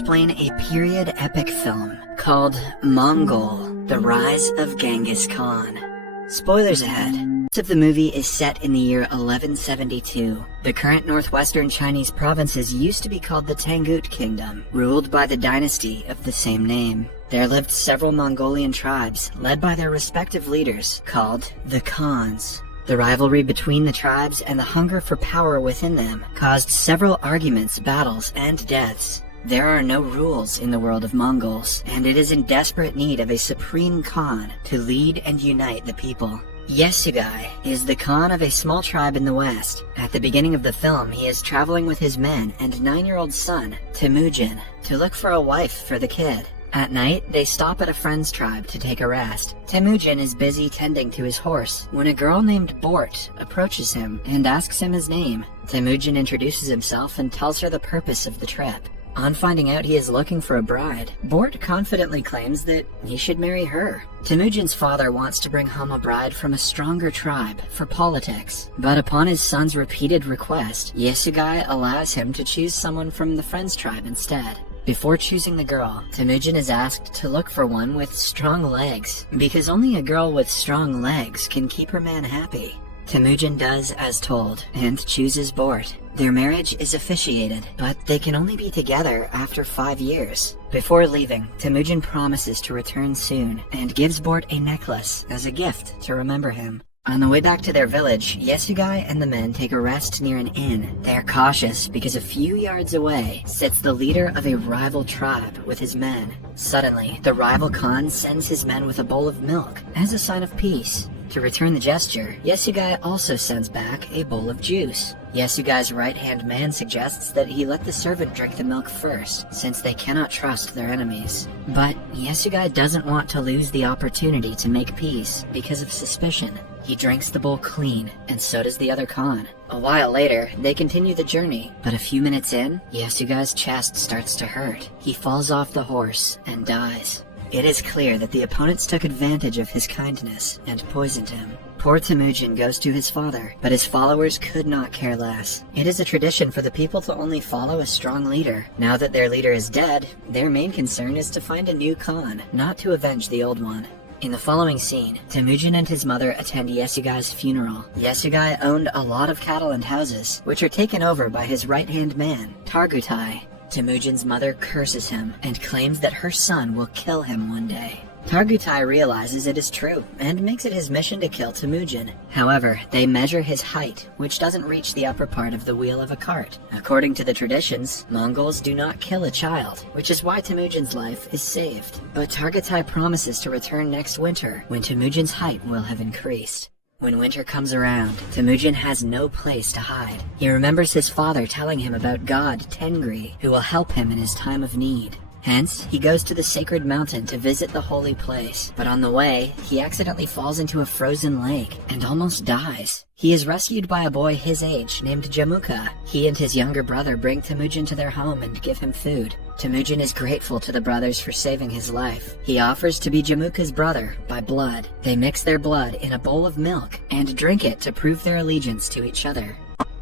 explain a period epic film called Mongol, The Rise of Genghis Khan. Spoilers ahead. Most of the movie is set in the year 1172. The current northwestern Chinese provinces used to be called the Tangut Kingdom, ruled by the dynasty of the same name. There lived several Mongolian tribes, led by their respective leaders, called the Khans. The rivalry between the tribes and the hunger for power within them caused several arguments, battles, and deaths. There are no rules in the world of Mongols, and it is in desperate need of a supreme Khan to lead and unite the people. Yesugai is the Khan of a small tribe in the west. At the beginning of the film, he is traveling with his men and 9-year-old son, Temüjin, to look for a wife for the kid. At night, they stop at a friend's tribe to take a rest. Temüjin is busy tending to his horse when a girl named Bort approaches him and asks him his name. Temüjin introduces himself and tells her the purpose of the trip. On finding out he is looking for a bride, Bort confidently claims that he should marry her. Temüjin's father wants to bring home a bride from a stronger tribe for politics, but upon his son's repeated request, Yesugai allows him to choose someone from the friend's tribe instead. Before choosing the girl, Temüjin is asked to look for one with strong legs, because only a girl with strong legs can keep her man happy. Temüjin does as told, and chooses Bort. Their marriage is officiated, but they can only be together after 5 years. Before leaving, Temüjin promises to return soon, and gives Bort a necklace as a gift to remember him. On the way back to their village, Yesugai and the men take a rest near an inn. They are cautious because a few yards away sits the leader of a rival tribe with his men. Suddenly, the rival Khan sends his men with a bowl of milk as a sign of peace. To return the gesture, Yesugai also sends back a bowl of juice. Yesugai's right-hand man suggests that he let the servant drink the milk first, since they cannot trust their enemies. But Yesugai doesn't want to lose the opportunity to make peace because of suspicion. He drinks the bowl clean, and so does the other Khan. A while later, they continue the journey, but a few minutes in, Yesugai's chest starts to hurt. He falls off the horse and dies. It is clear that the opponents took advantage of his kindness and poisoned him. Poor Temüjin goes to his father, but his followers could not care less. It is a tradition for the people to only follow a strong leader. Now that their leader is dead, their main concern is to find a new Khan, not to avenge the old one. In the following scene, Temüjin and his mother attend Yesugai's funeral. Yesugai owned a lot of cattle and houses, which are taken over by his right-hand man, Targutai. Temüjin's mother curses him and claims that her son will kill him one day. Targutai realizes it is true and makes it his mission to kill Temüjin. However, they measure his height, which doesn't reach the upper part of the wheel of a cart. According to the traditions, Mongols do not kill a child, which is why Temüjin's life is saved. But Targutai promises to return next winter, when Temüjin's height will have increased. When winter comes around, Temüjin has no place to hide. He remembers his father telling him about God Tengri, who will help him in his time of need. Hence, he goes to the sacred mountain to visit the holy place, but on the way, he accidentally falls into a frozen lake and almost dies. He is rescued by a boy his age named Jamuka. He and his younger brother bring Temüjin to their home and give him food. Temüjin is grateful to the brothers for saving his life. He offers to be Jamuka's brother by blood. They mix their blood in a bowl of milk and drink it to prove their allegiance to each other.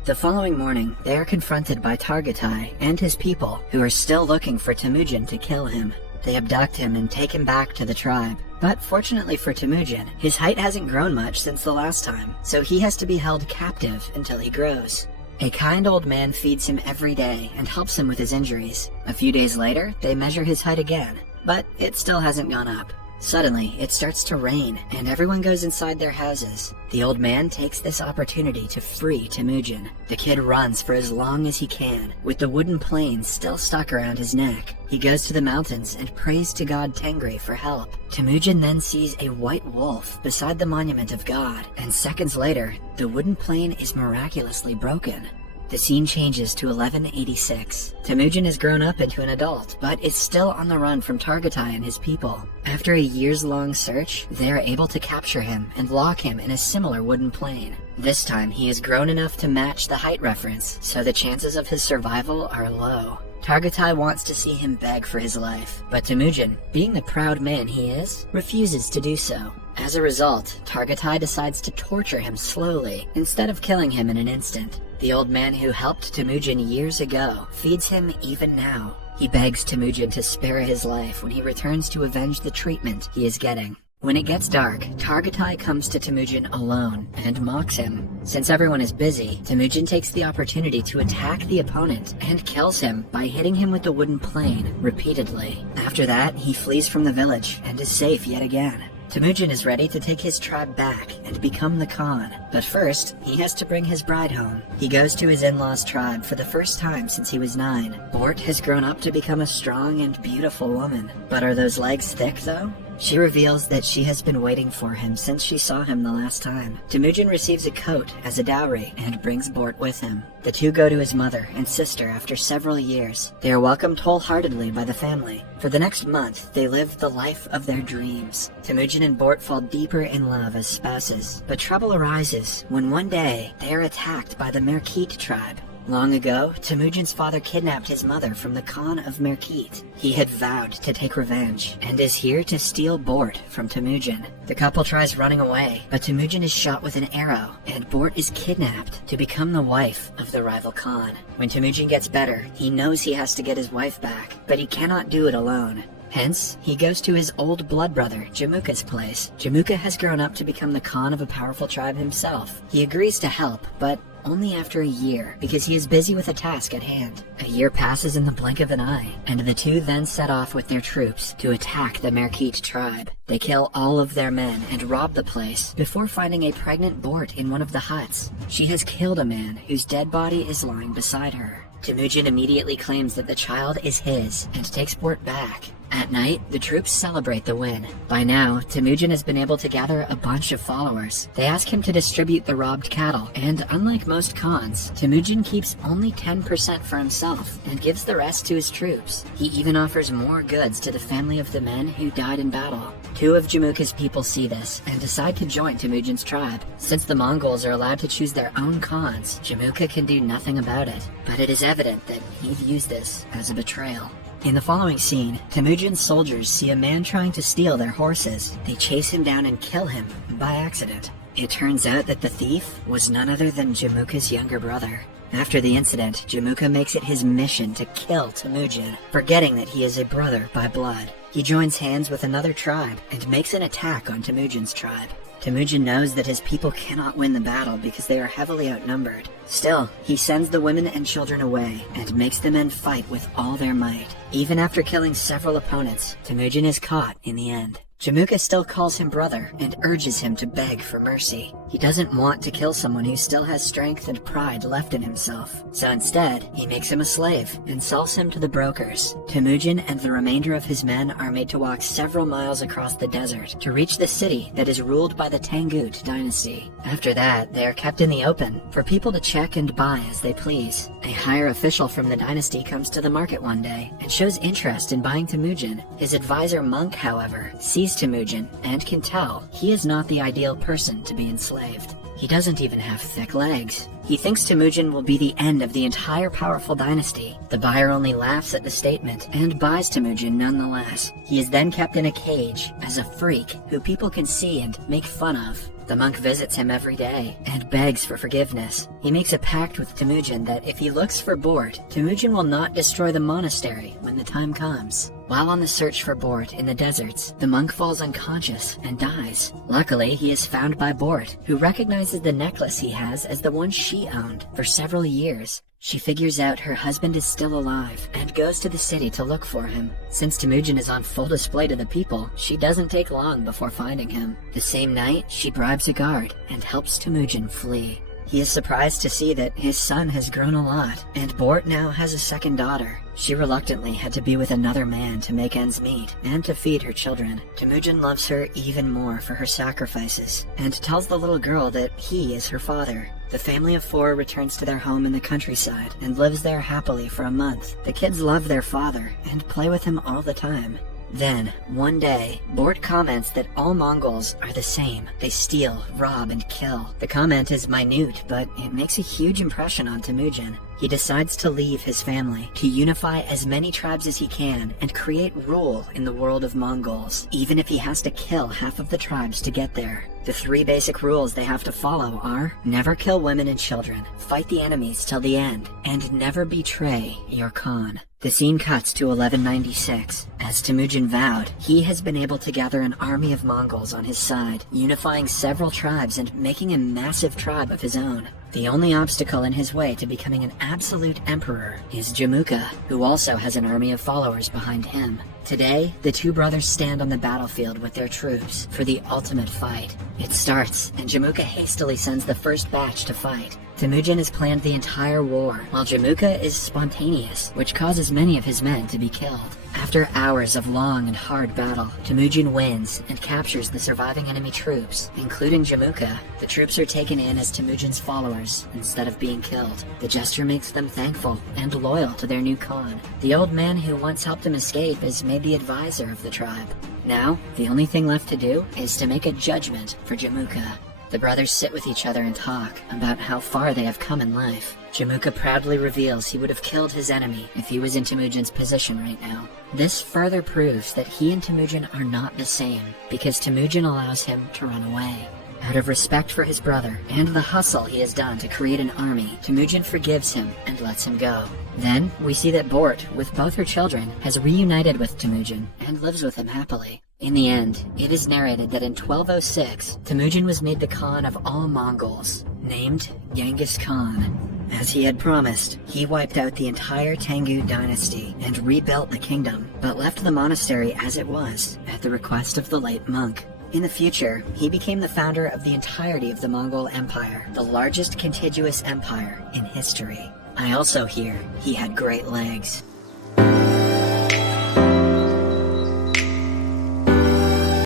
The following morning, they are confronted by Targutai and his people, who are still looking for Temüjin to kill him. They abduct him and take him back to the tribe. But fortunately for Temüjin, his height hasn't grown much since the last time, so he has to be held captive until he grows. A kind old man feeds him every day and helps him with his injuries. A few days later, they measure his height again, but it still hasn't gone up. Suddenly, it starts to rain, and everyone goes inside their houses. The old man takes this opportunity to free Temüjin. The kid runs for as long as he can, with the wooden plane still stuck around his neck. He goes to the mountains and prays to God Tengri for help. Temüjin then sees a white wolf beside the monument of God, and seconds later, the wooden plane is miraculously broken. The scene changes to 1186. Temüjin has grown up into an adult, but is still on the run from Targutai and his people. After a years-long search, they are able to capture him and lock him in a similar wooden plane. This time, he has grown enough to match the height reference, so the chances of his survival are low. Targutai wants to see him beg for his life, but Temüjin, being the proud man he is, refuses to do so. As a result, Targutai decides to torture him slowly, instead of killing him in an instant. The old man who helped Temüjin years ago feeds him even now. He begs Temüjin to spare his life when he returns to avenge the treatment he is getting. When it gets dark, Targatai comes to Temüjin alone and mocks him. Since everyone is busy, Temüjin takes the opportunity to attack the opponent and kills him by hitting him with the wooden plane repeatedly. After that, he flees from the village and is safe yet again. Temüjin is ready to take his tribe back and become the Khan, but first, he has to bring his bride home. He goes to his in-laws' tribe for the first time since he was 9. Bort has grown up to become a strong and beautiful woman. But are those legs thick, though? She reveals that she has been waiting for him since she saw him the last time. Temüjin receives a coat as a dowry and brings Bort with him. The two go to his mother and sister after several years. They are welcomed wholeheartedly by the family. For the next month, they live the life of their dreams. Temüjin and Bort fall deeper in love as spouses. But trouble arises when one day they are attacked by the Merkit tribe. Long ago, Temüjin's father kidnapped his mother from the Khan of Merkit. He had vowed to take revenge, and is here to steal Bort from Temüjin. The couple tries running away, but Temüjin is shot with an arrow, and Bort is kidnapped to become the wife of the rival Khan. When Temüjin gets better, he knows he has to get his wife back, but he cannot do it alone. Hence, he goes to his old blood brother, Jamuka's place. Jamuka has grown up to become the Khan of a powerful tribe himself. He agrees to help, but only after a year, because he is busy with a task at hand. A year passes in the blink of an eye, and the two then set off with their troops to attack the Merkit tribe. They kill all of their men and rob the place before finding a pregnant Bort in one of the huts. She has killed a man whose dead body is lying beside her. Temüjin immediately claims that the child is his and takes Bort back. At night, the troops celebrate the win. By now, Temüjin has been able to gather a bunch of followers. They ask him to distribute the robbed cattle, and unlike most Khans, Temüjin keeps only 10% for himself and gives the rest to his troops. He even offers more goods to the family of the men who died in battle. 2 of Jamuka's people see this and decide to join Temüjin's tribe. Since the Mongols are allowed to choose their own Khans, Jamuka can do nothing about it. But it is evident that he views this as a betrayal. In the following scene, Temüjin's soldiers see a man trying to steal their horses. They chase him down and kill him by accident. It turns out that the thief was none other than Jamuka's younger brother. After the incident, Jamuka makes it his mission to kill Temüjin, forgetting that he is a brother by blood. He joins hands with another tribe and makes an attack on Temüjin's tribe. Temüjin knows that his people cannot win the battle because they are heavily outnumbered. Still, he sends the women and children away and makes the men fight with all their might. Even after killing several opponents, Temüjin is caught in the end. Jamuka still calls him brother and urges him to beg for mercy. He doesn't want to kill someone who still has strength and pride left in himself. So instead, he makes him a slave and sells him to the brokers. Temüjin and the remainder of his men are made to walk several miles across the desert to reach the city that is ruled by the Tangut dynasty. After that, they are kept in the open for people to check and buy as they please. A higher official from the dynasty comes to the market one day and shows interest in buying Temüjin. His advisor Monk, however, sees Temüjin and can tell he is not the ideal person to be enslaved. He doesn't even have thick legs. He thinks Temüjin will be the end of the entire powerful dynasty. The buyer only laughs at the statement and buys Temüjin nonetheless. He is then kept in a cage as a freak who people can see and make fun of. The monk visits him every day and begs for forgiveness. He makes a pact with Temüjin that if he looks for Bort, Temüjin will not destroy the monastery when the time comes. While on the search for Bort in the deserts, the monk falls unconscious and dies. Luckily, he is found by Bort, who recognizes the necklace he has as the one she owned for several years. She figures out her husband is still alive and goes to the city to look for him. Since Temüjin is on full display to the people, she doesn't take long before finding him. The same night, she bribes a guard and helps Temüjin flee. He is surprised to see that his son has grown a lot, and Bort now has a second daughter. She reluctantly had to be with another man to make ends meet and to feed her children. Temüjin loves her even more for her sacrifices and tells the little girl that he is her father. The family of 4 returns to their home in the countryside and lives there happily for a month. The kids love their father and play with him all the time. Then, one day, Bort comments that all Mongols are the same. They steal, rob, and kill. The comment is minute, but it makes a huge impression on Temüjin. He decides to leave his family, to unify as many tribes as he can, and create rule in the world of Mongols, even if he has to kill half of the tribes to get there. The 3 basic rules they have to follow are: never kill women and children, fight the enemies till the end, and never betray your Khan. The scene cuts to 1196. As Temüjin vowed, he has been able to gather an army of Mongols on his side, unifying several tribes and making a massive tribe of his own. The only obstacle in his way to becoming an absolute emperor is Jamuka, who also has an army of followers behind him. Today, the two brothers stand on the battlefield with their troops for the ultimate fight. It starts, and Jamuka hastily sends the first batch to fight. Temüjin has planned the entire war, while Jamuka is spontaneous, which causes many of his men to be killed. After hours of long and hard battle, Temüjin wins and captures the surviving enemy troops, including Jamuka. The troops are taken in as Temüjin's followers instead of being killed. The gesture makes them thankful and loyal to their new Khan. The old man who once helped them escape is made the advisor of the tribe. Now, the only thing left to do is to make a judgment for Jamuka. The brothers sit with each other and talk about how far they have come in life. Jamuka proudly reveals he would have killed his enemy if he was in Temüjin's position right now. This further proves that he and Temüjin are not the same, because Temüjin allows him to run away. Out of respect for his brother and the hustle he has done to create an army, Temüjin forgives him and lets him go. Then, we see that Bort, with both her children, has reunited with Temüjin and lives with him happily. In the end, it is narrated that in 1206, Temüjin was made the Khan of all Mongols, named Genghis Khan. As he had promised, he wiped out the entire Tengu dynasty and rebuilt the kingdom, but left the monastery as it was, at the request of the late monk. In the future, he became the founder of the entirety of the Mongol Empire, the largest contiguous empire in history. I also hear he had great legs.